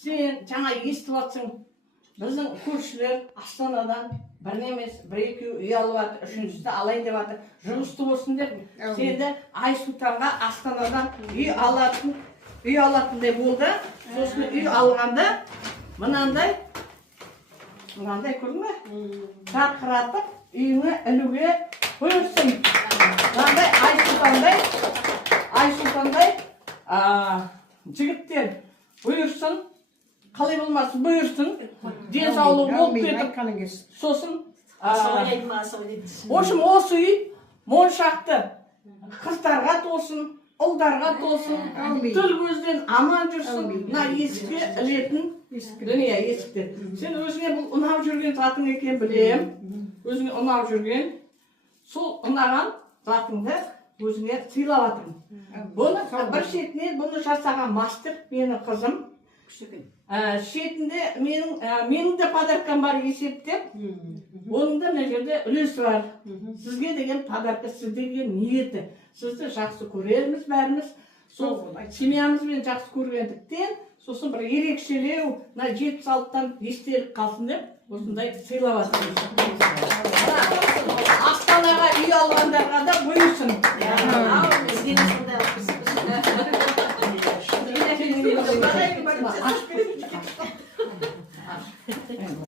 сен жаңа естіп жатсың, біздің көршілер Астанадан бір емес, бір екеу үй алып жатыр, үшіншісі алайын деп жатыр, жұмысты болсын деп. Сен де Айсұлтанға Астанадан үй алатындай болды. Сосын үй алғанда мынандай көрдің бе? Жарқыратып, үйіңе ілуге бұйырсын. Мынандай Айсұлтандай жігіттер бұйырсын. Қалай болмасын бұйырсын, денсаулығы болып кетіп, сосын осы үй моншақты қыздарға толсын, ұлдарға толсын, тіл көзден аман жүрсін. Мына есікке ілетін дүние есіктер. Сен өзіңе бұл ұнап жүрген затың екен білем, өзіңе ұнап жүрген, сол ұнаған затыңды өзіңе сыйлап жатырмын. Бұны бір шетіне бұны жасаған мастер менің қызым. Шетінде менің де подаркам бар есептеп, оның да мына жерде үлесі бар. Сізге деген подарка, сізге деген ниеті. Сізді жақсы көреміз бәріміз. Сол семьямызбен жақсы көргендіктен, сосын бір ерекшелеу, 76-тан естелік қалсын деп, осындай сыйлап жатырмыз. Астанаға үй алғандарға да бұйырсын.